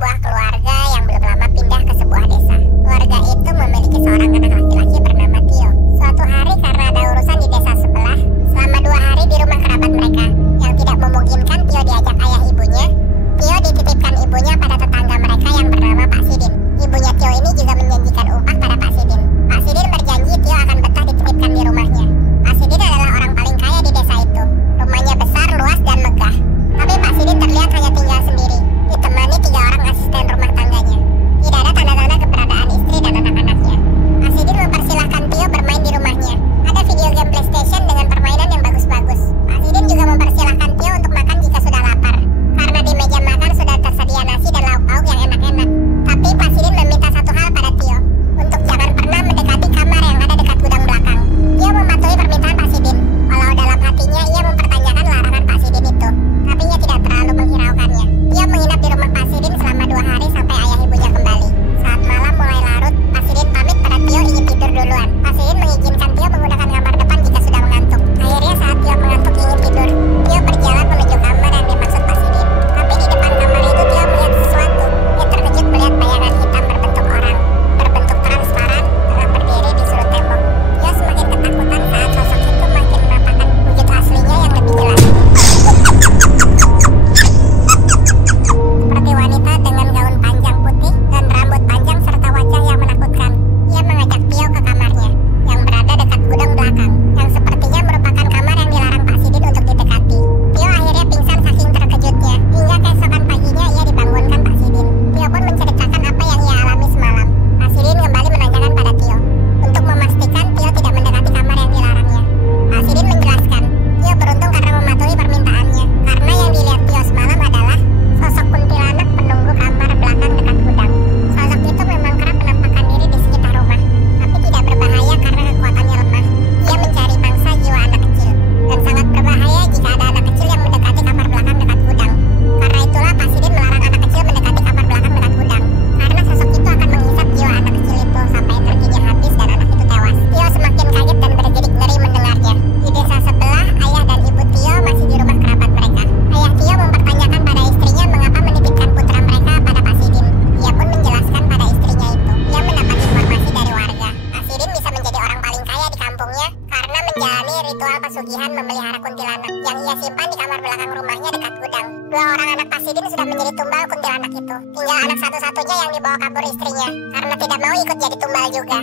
sebuah keluarga yang belum lama pindah ke sebuah desa. Keluarga itu memiliki seorang anak laki-laki bernama Tio. Suatu hari karena ada urusan di desa sebelah, selama 2 hari di rumah kerabat mereka. Yang tidak memungkinkan Tio diajak ayah ibunya, Tio dititipkan ibunya pada tetangga mereka yang bernama Pak Sidin. Ibunya Tio ini juga menjanjikan upah pada Pak Sidin. Pak Sidin berjanji Tio akan betah dititipkan di rumahnya. Pak Sidin adalah orang paling kaya di desa itu. Rumahnya besar, luas, dan megah. Tapi Pak Sidin terlihat hanya tinggal sendiri, ditemani 3 orang asisten rumah tangganya. Tidak ada tanda-tanda keberadaan istri dan anak-anaknya. Pak Sidin mempersilahkan Tio bermain di rumahnya. Ada video game PlayStation dengan permainan yang bagus-bagus. Pak Sidin juga mempersilahkan Tio untuk makan jika sudah lapar, karena di meja makan sudah tersedia nasi dan lauk pauk yang enak-enak. Tapi Pak Sidin meminta satu hal pada Tio, untuk jangan pernah mendekati kamar yang ada dekat gudang belakang. Tio mematuhi permintaan Pak Sidin, walau dalam hatinya ia mempertanyakan larangan Pak Sidin itu. Tapi ia tidak terlalu menghiraukannya. Tio menginap di rumah Pak Sidin selama 2 hari sampai ayah ibunya kembali. Saat malam mulai larut, Pak Sidin pamit pada Tio ingin tidur duluan. Pak Sidin mengizinkan Tio menggunakan kamar depan jika sudah mengantuk. Akhirnya saat Tio mengantuk ingin tidur, Tio berjalan menuju kamar yang dimaksud Pak Sidin. Tapi di depan kamar itu Tio melihat sesuatu. Dia terkejut melihat bayangan hitam berbentuk orang, berbentuk transparan, tengah berdiri di sudut tembok. Tio semakin ketakutan saat sosok itu makin menampakkan wujud aslinya yang lebih jelas. Seperti wanita dengan gaun panjang putih dan rambut panjang serta wajah yang menakutkan. Ia mengajak Tio ke kamarnya, yang berada dekat gudang belakang, yang sepertinya merupakan kamar yang dilarang Pak Sidin untuk didekati. Tio akhirnya pingsan saking terkejutnya, hingga keesokan paginya ia dibangunkan Pak Sidin. Tio pun menceritakan apa yang ia alami semalam. Pak Sidin kembali menanyakan pada Tio, untuk memastikan Tio tidak mendekati kamar yang dilarangnya. Pak Sidin menjelaskan, Tio beruntung karena mematuhi permintaannya, karena yang dilihat Tio semalam adalah sosok kuntilanak penunggu kamar belakang dekat gudang. Sosok itu memang kerap menampakkan diri di sekitar rumah, tapi tidak berbahaya karena kekuatannya lemah. Ia mencari mangsa jiwa anak kecil, dan sangat berbahaya jika ada anak kecil yang mendekati kamar belakang dekat gudang. Karena itulah Pak Sidin melarang anak kecil mendekati kamar belakang dekat gudang, karena sosok itu akan menghisap jiwa anak kecil itu sampai energinya habis dan anak itu tewas. Tio semakin kaget dan bergedik ngeri mendengarnya. Di desa sebelah, ayah dan ibu Tio masih di rumah kerabat mereka. Ayah Tio mempertanyakan pada istrinya mengapa menitipkan putra mereka pada Pak Sidin. Ia pun menjelaskan pada istrinya itu, ia mendapat informasi dari warga. Pak Sidin bisa menjadi orang paling kaya di kampungnya karena menjalani ritual pesugihan memelihara kuntilanak yang ia simpan di kamar belakang rumahnya dekat gudang. 2 orang anak Pak Sidin sudah menjadi tumbal kuntilanak itu. Tinggal anak satu-satunya yang dibawa kabur istrinya, karena tidak mau ikut jadi tumbal juga.